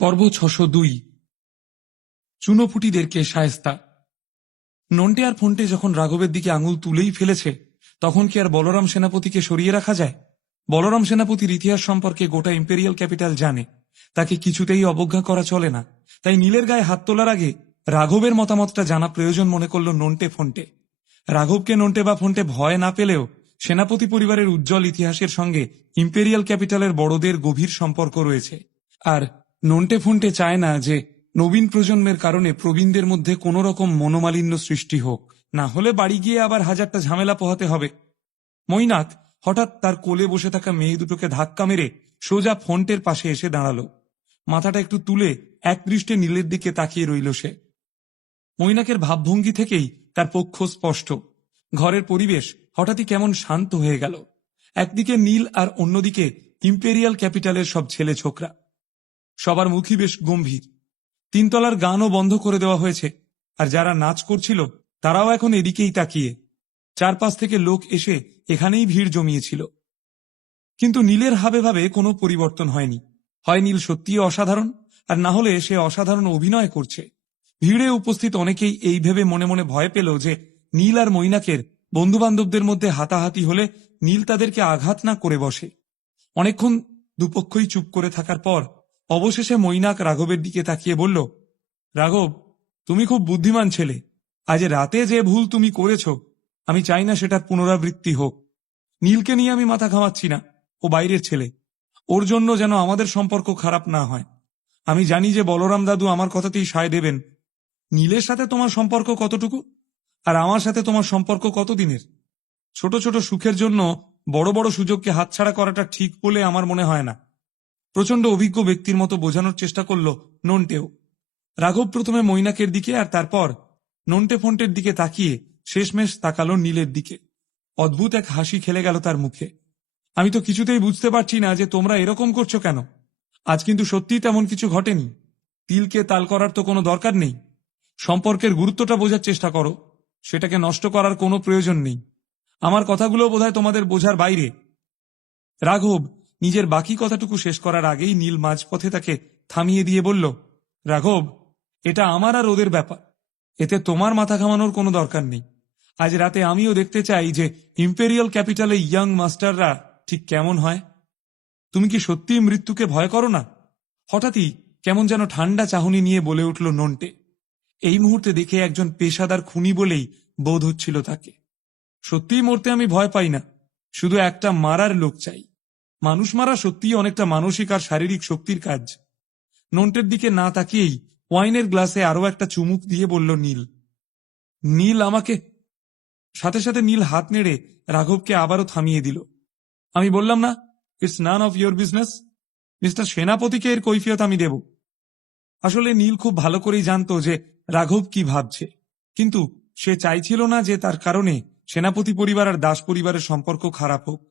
পর্ব ছশো দুই। চুনোপুটিদেরকে সায়স্তা নন্টে আর ফোনটে যখন রাঘবের দিকে আঙুল তুলেই ফেলেছে, তখন কি আর বলরাম সেনাপতিকে সরিয়ে রাখা যায়? বলরাম সেনাপতির ইতিহাস সম্পর্কে গোটা ইম্পেরিয়াল ক্যাপিটাল জানে। তাকে কিছুতেই অবজ্ঞা করা চলে না। তাই নীলের গায়ে হাত তোলার আগে রাঘবের মতামতটা জানা প্রয়োজন মনে করল নন্টে ফোনটে। রাঘবকে নন্টে বা ফোনটে ভয় না পেলেও সেনাপতি পরিবারের উজ্জ্বল ইতিহাসের সঙ্গে ইম্পেরিয়াল ক্যাপিটালের বড়দের গভীর সম্পর্ক রয়েছে। আর নন্টে ফোনটে চায় না যে নবীন প্রজন্মের কারণে প্রবীণদের মধ্যে কোনো রকম মনোমালিন্য সৃষ্টি হোক। না হলে বাড়ি গিয়ে আবার হাজারটা ঝামেলা পোহাতে হবে। মৈনাক হঠাৎ তার কোলে বসে থাকা মেয়ে দুটোকে ধাক্কা মেরে সোজা ফন্টের পাশে এসে দাঁড়াল। মাথাটা একটু তুলে একদৃষ্টে নীলের দিকে তাকিয়ে রইল সে। মৈনাকের ভাবভঙ্গি থেকেই তার পক্ষ স্পষ্ট। ঘরের পরিবেশ হঠাৎই কেমন শান্ত হয়ে গেল। একদিকে নীল আর অন্যদিকে ইম্পেরিয়াল ক্যাপিটালের সব ছেলে ছোকরা। সবার মুখই বেশ গম্ভীর। তিনতলার গানও বন্ধ করে দেওয়া হয়েছে, আর যারা নাচ করছিল, তারাও এখন এদিকেই তাকিয়ে। চারপাশ থেকে লোক এসে এখানেই ভিড় জমিয়েছিল। কিন্তু নীলের হাবে ভাবে কোনো পরিবর্তন হয়নি। হয় নীল সত্যিই অসাধারণ, আর না হলে সে অসাধারণ অভিনয় করছে। ভিড়ে উপস্থিত অনেকেই এই ভেবে মনে মনে ভয় পেল যে নীল আর মৈনাকের বন্ধু বান্ধবদের মধ্যে হাতাহাতি হলে নীল তাদেরকে আঘাত না করে বসে। অনেকক্ষণ দুপক্ষই চুপ করে থাকার পর অবশেষে মৈনাক রাঘবের দিকে তাকিয়ে বলল, রাঘব, তুমি খুব বুদ্ধিমান ছেলে। আজ রাতে যে ভুল তুমি করেছ, আমি চাই না সেটার পুনরাবৃত্তি হোক। নীলকে নিয়ে আমি মাথা ঘামাচ্ছি না, ও বাইরের ছেলে। ওর জন্য যেন আমাদের সম্পর্ক খারাপ না হয়। আমি জানি যে বলরাম দাদু আমার কথাতেই সায় দেবেন। নীলের সাথে তোমার সম্পর্ক কতটুকু? আর আমার সাথে তোমার সম্পর্ক কতদিনের? ছোট ছোট সুখের জন্য বড় বড় সুযোগকে হাতছাড়া করাটা ঠিক বলে আমার মনে হয় না। প্রচণ্ড অভিজ্ঞ ব্যক্তির মতো বোঝানোর চেষ্টা করল নন্টেও। রাঘব প্রথমে মৈনাকের দিকে আর তারপর নন্টে ফন্টের দিকে তাকিয়ে শেষমেশ তাকালো নীলের দিকে। অদ্ভুত এক হাসি খেলে গেল তার মুখে। আমি তো কিছুতেই বুঝতে পারছি না যে তোমরা এরকম করছ কেন। আজ কিন্তু সত্যিই তেমন কিছু ঘটেনি। তিলকে তাল করার তো কোনো দরকার নেই। সম্পর্কের গুরুত্বটা বোঝার চেষ্টা করো। সেটাকে নষ্ট করার কোনো প্রয়োজন নেই। আমার কথাগুলো বোধহয় তোমাদের বোঝার বাইরে। রাঘব নিজের বাকি কথাটুকু শেষ করার আগেই নীল মাঝপথে তাকে থামিয়ে দিয়ে বলল, রাঘব, এটা আমার আর ওদের ব্যাপার। এতে তোমার মাথা ঘামানোর কোনো দরকার নেই। আজ রাতে আমিও দেখতে চাই যে ইম্পেরিয়াল ক্যাপিটালে ইয়াং মাস্টাররা ঠিক কেমন হয়। তুমি কি সত্যিই মৃত্যুকে ভয় করো না? হঠাৎই কেমন যেন ঠান্ডা চাহনি নিয়ে বলে উঠল নন্টে। এই মুহূর্তে দেখে একজন পেশাদার খুনি বলেই বোধ হচ্ছিল তাকে। সত্যিই মরতে আমি ভয় পাই না। শুধু একটা মারার লোক চাই। মানুষ মারা সত্যিই অনেকটা মানসিক আর শারীরিক শক্তির কাজ। নন্টের দিকে না তাকিয়েই ওয়াইনের গ্লাসে আরও একটা চুমুক দিয়ে বলল, নীল নীল আমাকে সাথে সাথে নীল হাত নেড়ে রাঘবকে আবারও থামিয়ে দিল। আমি বললাম না it's none of your business mister সেনাপতিকে এর কৈফিয়ত আমি দেব। আসলে নীল খুব ভালো করেই জানতো যে রাঘব কি ভাবছে। কিন্তু সে চাইছিল না যে তার কারণে সেনাপতি পরিবার আর দাস পরিবারের সম্পর্ক খারাপ হোক।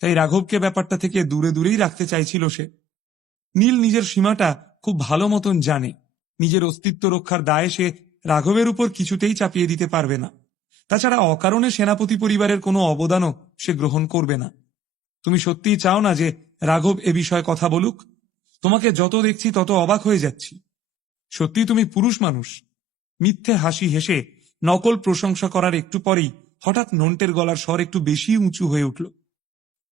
তাই রাঘবকে ব্যাপারটা থেকে দূরে দূরেই রাখতে চাইছিল সে। নীল নিজের সীমাটা খুব ভালো মতন জানে। নিজের অস্তিত্ব রক্ষার দায়ে সে রাঘবের উপর কিছুতেই চাপিয়ে দিতে পারবে না। তাছাড়া অকারণে সেনাপতি পরিবারের কোনো অবদানও সে গ্রহণ করবে না। তুমি সত্যিই চাও না যে রাঘব এ বিষয়ে কথা বলুক? তোমাকে যত দেখছি তত অবাক হয়ে যাচ্ছি। সত্যি তুমি পুরুষ মানুষ। মিথ্যে হাসি হেসে নকল প্রশংসা করার একটু পরেই হঠাৎ নন্টের গলার স্বর একটু বেশি উঁচু হয়ে উঠল।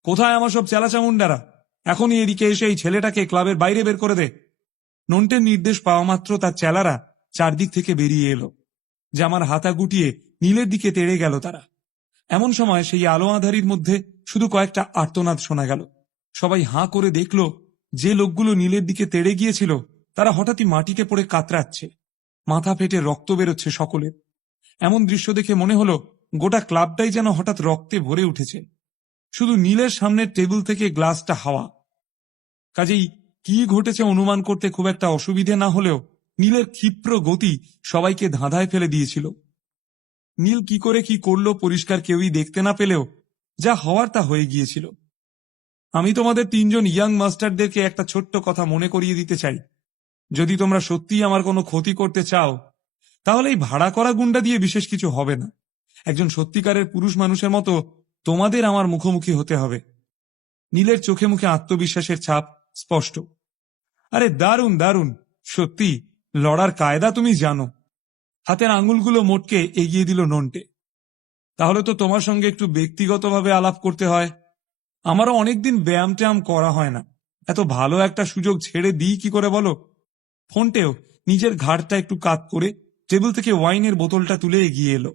কোথায় আমার সব চেলাচামুন্ডারা এখনই এদিকে এসে এই ছেলেটাকে ক্লাবের বাইরে বের করে দে। নন্টের নির্দেশ পাওয়া মাত্র তার চেলারা চারদিক থেকে বেরিয়ে এলো জামার হাতা গুটিয়ে নীলের দিকে তেড়ে গেল তারা। এমন সময় সেই আলো আধারির মধ্যে শুধু কয়েকটা আর্তনাদ শোনা গেল। সবাই হাঁ করে দেখল, যে লোকগুলো নীলের দিকে তেড়ে গিয়েছিল, তারা হঠাৎই মাটিতে পড়ে কাতরাচ্ছে। মাথা ফেটে রক্ত বেরোচ্ছে সকলের। এমন দৃশ্য দেখে মনে হলো, গোটা ক্লাবটাই যেন হঠাৎ রক্তে ভরে উঠেছে। শুধু নীলের সামনের টেবিল থেকে গ্লাসটা হাওয়া। কাজেই কি ঘটেছে অনুমান করতে খুব একটা অসুবিধে না হলেও নীলের ক্ষিপ্র গতি সবাইকে ধাঁধায় ফেলে দিয়েছিল। নীল কি করে কি করল পরিষ্কার কেউই দেখতে না পেলেও যা হওয়ার তা হয়ে গিয়েছিল। আমি তোমাদের তিনজন ইয়াং মাস্টারদেরকে একটা ছোট্ট কথা মনে করিয়ে দিতে চাই। যদি তোমরা সত্যিই আমার কোনো ক্ষতি করতে চাও, তাহলে এই ভাড়া করা গুন্ডা দিয়ে বিশেষ কিছু হবে না। একজন সত্যিকারের পুরুষ মানুষের মতো তোমাদের আমার মুখোমুখি হতে হবে। নীলের চোখে মুখে আত্মবিশ্বাসের ছাপ স্পষ্ট। আরে দারুণ দারুণ। সত্যি, লড়ার কায়দা তুমি জানো। হাতের আঙুলগুলো মোটকে এগিয়ে দিল নন্টে। তাহলে তো তোমার সঙ্গে একটু ব্যক্তিগতভাবে আলাপ করতে হয়। আমারও অনেকদিন ব্যায়াম ট্যায়াম করা হয় না। এত ভালো একটা সুযোগ ছেড়ে দিই কি করে বলো? ফোনটেও নিজের ঘাড়টা একটু কাত করে টেবিল থেকে ওয়াইনের বোতলটা তুলে এগিয়ে এলো।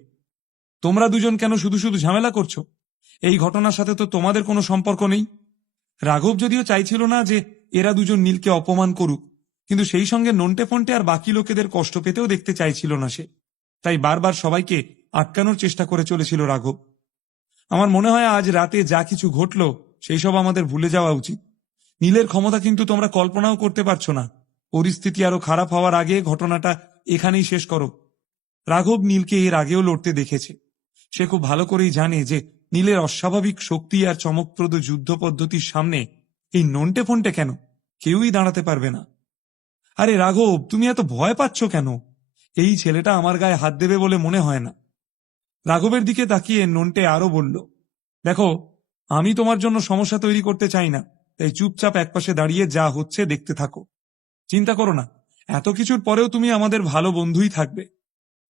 তোমরা দুজন কেন শুধু শুধু ঝামেলা করছ? এই ঘটনার সাথে তো তোমাদের কোনো সম্পর্ক নেই। রাঘব যদিও চাইছিল না যে এরা দুজন নীলকে অপমান করুক, কিন্তু সেই সঙ্গে নন্টে ফন্টে আর বাকি লোকেদের কষ্ট পেতেও দেখতে চাইছিল না সে। তাই বারবার সবাইকে আটকানোর চেষ্টা করে চলেছিল রাঘব। আমার মনে হয় আজ রাতে যা কিছু ঘটলো, সেই সব আমাদের ভুলে যাওয়া উচিত। নীলের ক্ষমতা কিন্তু তোমরা কল্পনাও করতে পারছ না। পরিস্থিতি আরও খারাপ হওয়ার আগে ঘটনাটা এখানেই শেষ করো। রাঘব নীলকে এর আগেও লড়তে দেখেছে। সে খুব ভালো করেই জানে যে নীলের অস্বাভাবিক শক্তি আর চমকপ্রদ যুদ্ধ পদ্ধতির সামনে এই নন্টে ফন্টে কেন? কেউই দাঁড়াতে পারবে না। আরে রাঘব, তুমি এত ভয় পাচ্ছ কেন? এই ছেলেটা আমার গায়ে হাত দেবে বলে মনে হয় না। রাঘবের দিকে তাকিয়ে নন্টে আরও বলল, দেখো, আমি তোমার জন্য সমস্যা তৈরি করতে চাই না, তাই চুপচাপ একপাশে দাঁড়িয়ে যা হচ্ছে দেখতে থাকো। চিন্তা করো না, এত কিছুর পরেও তুমি আমাদের ভালো বন্ধুই থাকবে।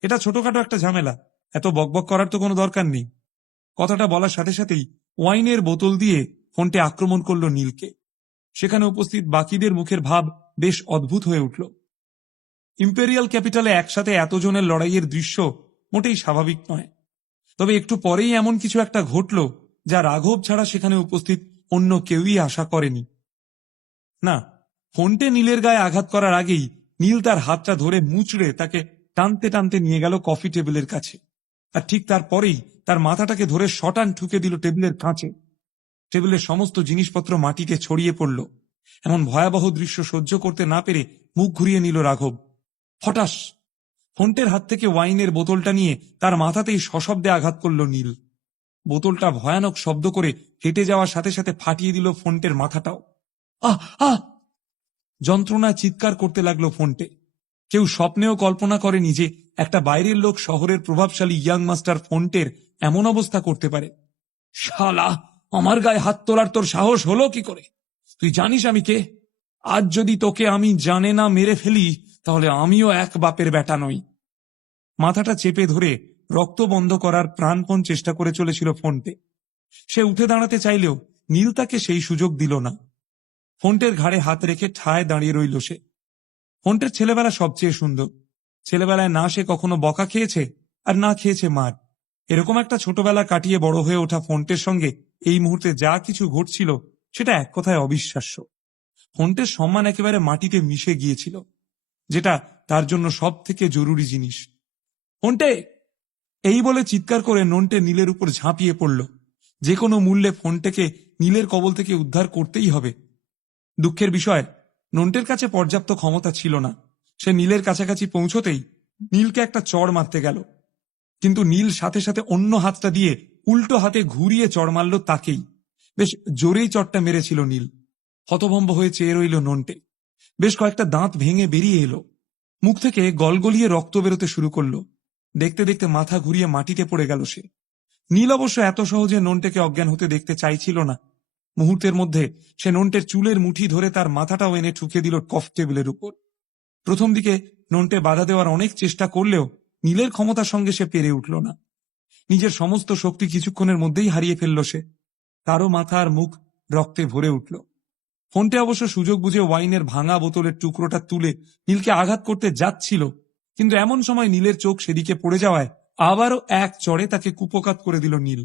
এটা ছোটখাটো একটা ঝামেলা, এত বকবক করার তো কোনো দরকার নেই। কথাটা বলার সাথে সাথেই ওয়াইনের বোতল দিয়ে ফোনটে আক্রমণ করল নীলকে। সেখানে উপস্থিত বাকিদের মুখের ভাব বেশ অদ্ভুত হয়ে উঠল। ইম্পেরিয়াল ক্যাপিটালে একসাথে এতজনের লড়াইয়ের দৃশ্য মোটেই স্বাভাবিক নয়। তবে একটু পরেই এমন কিছু একটা ঘটল যা রাঘব ছাড়া সেখানে উপস্থিত অন্য কেউই আশা করেনি। না, ফোনটে নীলের গায়ে আঘাত করার আগেই নীল তার হাতটা ধরে মুচড়ে তাকে টানতে টানতে নিয়ে গেল কফি টেবিলের কাছে। আর ঠিক তারপরেই তার মাথাটাকে ধরে শটান ঠুকে দিল টেবিলের কাঁচে। টেবিলের সমস্ত জিনিসপত্র মাটিতে ছড়িয়ে পড়ল। এমন ভয়াবহ দৃশ্য সহ্য করতে না পেরে মুখ ঘুরিয়ে নিল রাঘব। হঠাৎ ফোনটের হাত থেকে ওয়াইনের বোতলটা নিয়ে তার মাথাতেই সশব্দে আঘাত করল নীল। বোতলটা ভয়ানক শব্দ করে হেঁটে যাওয়ার সাথে সাথে ফাটিয়ে দিল ফোনটের মাথাটাও। আহ আহ! যন্ত্রণায় চিৎকার করতে লাগল ফোনটে। কেউ স্বপ্নেও কল্পনা করেনি যে একটা বাইরের লোক শহরের প্রভাবশালী ইয়াং মাস্টার ফোনটের এমন অবস্থা করতে পারে? শালা, আমার গায়ে হাত তোলার তোর সাহস হলো কি করে? তুই জানিস আমি কে? আজ যদি তোকে আমি জানে না মেরে ফেলি, তাহলে আমিও এক বাপের বেটা নই। মাথাটা চেপে ধরে রক্ত বন্ধ করার প্রাণপণ চেষ্টা করে চলেছিল ফোনটে। সে উঠে দাঁড়াতে চাইলেও নীল তাকে সেই সুযোগ দিল না। ফোনটের ঘাড়ে হাত রেখে ঠায় দাঁড়িয়ে রইল সে। ফোনটের ছেলেবেলা সবচেয়ে সুন্দর। ছেলেবেলায় না সে কখনো বকা খেয়েছে আর না খেয়েছে মার। এরকম একটা ছোটবেলা কাটিয়ে বড় হয়ে ওঠা ফোনটের সঙ্গে এই মুহূর্তে যা কিছু ঘটছিল, সেটা এক কথায় অবিশ্বাস্য। ফোনটের সম্মান একেবারে মাটিতে মিশে গিয়েছিল, যেটা তার জন্য সব থেকে জরুরি জিনিস। ফোনটে এই বলে চিৎকার করে নন্টে নীলের উপর ঝাঁপিয়ে পড়ল। যে কোনো মূল্যে ফোনটেকে নীলের কবল থেকে উদ্ধার করতেই হবে। দুঃখের বিষয়, নন্টের কাছে পর্যাপ্ত ক্ষমতা ছিল না। সে নীলের কাছাকাছি পৌঁছতেই নীলকে একটা চড় মারতে গেল। কিন্তু নীল সাথে সাথে অন্য হাতটা দিয়ে উল্টো হাতে ঘুরিয়ে চড় মারল তাকেই। বেশ জোরেই চটটা মেরেছিল নীল। হতভম্ব হয়ে চেয়ে রইল নন্টে। বেশ কয়েকটা দাঁত ভেঙে বেরিয়ে এলো। মুখ থেকে গলগলিয়ে রক্ত বেরোতে শুরু করল। দেখতে দেখতে মাথা ঘুরিয়ে মাটিতে পড়ে গেল সে। নীল অবশ্য এত সহজে নন্টেকে অজ্ঞান হতে দেখতে চাইছিল না। মুহূর্তের মধ্যে সে নন্টের চুলের মুঠি ধরে তার মাথাটাও এনে ঠুকে দিল কফ টেবিলের উপর। প্রথম দিকে নন্টে বাধা দেওয়ার অনেক চেষ্টা করলেও নীলের ক্ষমতার সঙ্গে সে পেরে উঠল না। নিজের সমস্ত শক্তি কিছুক্ষণের মধ্যেই হারিয়ে ফেলল সে। তারও মাথা আর মুখ রক্তে ভরে উঠল। ফোনটে অবশ্য সুযোগ বুঝে ওয়াইনের ভাঙা বোতলের টুকরোটা তুলে নীলকে আঘাত করতে যাচ্ছিল, কিন্তু এমন সময় নীলের চোখ সেদিকে পড়ে যাওয়ায় আবারও এক চড়ে তাকে কুপকাত করে দিল নীল।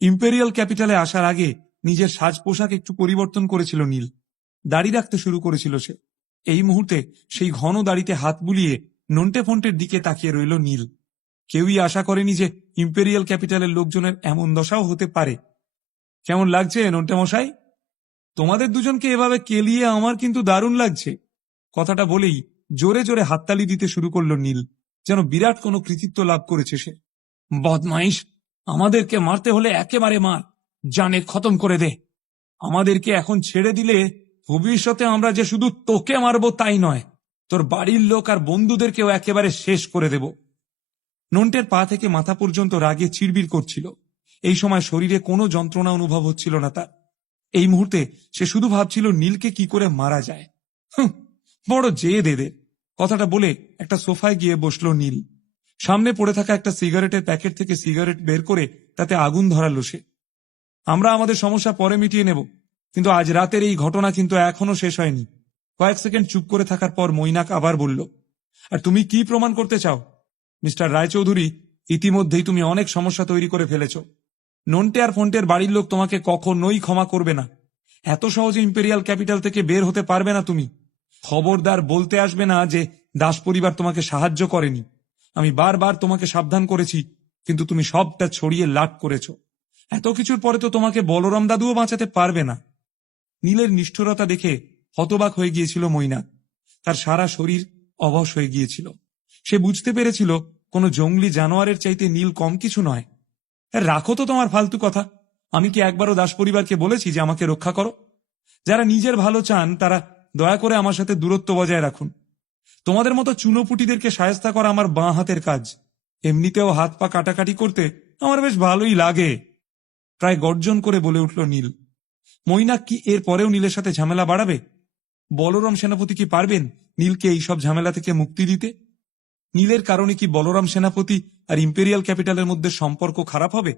ইম্পেরিয়াল ক্যাপিটালে আসার আগে নিজের সাজ পোশাক একটু পরিবর্তন করেছিল নীল। দাড়ি রাখতে শুরু করেছিল সে। এই মুহূর্তে সেই ঘন দাড়িতে হাত বুলিয়ে নন্টে ফন্টের দিকে তাকিয়ে রইল নীল। কেউই আশা করেনি যে ইম্পেরিয়াল ক্যাপিটালের লোকজনের এমন দশাও হতে পারে। কেমন লাগছে নন্টে মশাই তোমাদের দুজনকে এভাবে কেলিয়ে আমার কিন্তু দারুণ লাগছে। কথাটা বলেই জোরে জোরে হাততালি দিতে শুরু করল নীল, যেন বিরাট কোনো কৃতিত্ব লাভ করেছে সে। বদমাইশ, আমাদেরকে মারতে হলে একেবারে মার, জানে খতম করে দে। আমাদেরকে এখন ছেড়ে দিলে ভবিষ্যতে আমরা যে শুধু তোকে মারবো তাই নয়। তোর বাড়ির লোক আর বন্ধুদেরকেও একেবারে শেষ করে দেব। নন্টের পা থেকে মাথা পর্যন্ত রাগে চিড়বিড় করছিল। এই সময় শরীরে কোনো যন্ত্রণা অনুভব হচ্ছিল না তার। এই মুহূর্তে সে শুধু ভাবছিল নীলকে কি করে মারা যায়। বড় জেদ এদের। কথাটা বলে একটা সোফায় গিয়ে বসল নীল। সামনে পড়ে থাকা একটা সিগারেটের প্যাকেট থেকে সিগারেট বের করে তাতে আগুন ধরালো সে। আমরা আমাদের সমস্যা পরে মিটিয়ে নেব, কিন্তু আজ রাতের এই ঘটনা কিন্তু এখনও শেষ হয়নি। কয়েক সেকেন্ড চুপ করে থাকার পর মৈনাক আবার বলল, আর তুমি কি প্রমাণ করতে চাও? মিস্টার রায়চৌধুরী, ইতিমধ্যেই তুমি অনেক সমস্যা তৈরি করে ফেলেছ। নন্টে আর ফন্টের বাড়ির লোক তোমাকে কখনোই ক্ষমা করবে না। এত সহজে ইম্পেরিয়াল ক্যাপিটাল থেকে বের হতে পারবে না তুমি। খবরদার বলতে আসবে না যে দাস পরিবার তোমাকে সাহায্য করেনি। আমি বারবার তোমাকে সাবধান করেছি, কিন্তু তুমি সবটা ছড়িয়ে লাট করেছ। এত কিছুর পরে তো তোমাকে বলরাম দাদুও বাঁচাতে পারবে না। নীলের নিষ্ঠুরতা দেখে হতবাক হয়ে গিয়েছিল মৈনাক তার সারা শরীর অবশ হয়ে গিয়েছিল। সে বুঝতে পেরেছিল, কোনো জঙ্গলি জানোয়ারের চাইতে নীল কম কিছু নয়। রাখো তো তোমার ফালতু কথা। আমি কি একবারও দাস পরিবারকে বলেছি যে আমাকে রক্ষা করো? যারা নিজের ভালো চান, তারা দয়া করে আমার সাথে দূরত্ব বজায় রাখুন। তোমাদের মতো চুনোপুটিদেরকে সায়স্তা করা আমার বাঁ হাতের কাজ। এমনিতেও হাত পা কাটাকাটি করতে আমার বেশ ভালোই লাগে। প্রায় গর্জন করে বলে উঠল নীল। মৈনাক কি এর পরেও নীলের সাথে ঝামেলা বাড়াবে? বলরাম সেনাপতি কি পারবেন নীলকে এইসব ঝামেলা থেকে মুক্তি দিতে? নীলের কারণে কি বলরাম সেনাপতি আর ইম্পেরিয়াল ক্যাপিটালের মধ্যে সম্পর্ক খারাপ হবে?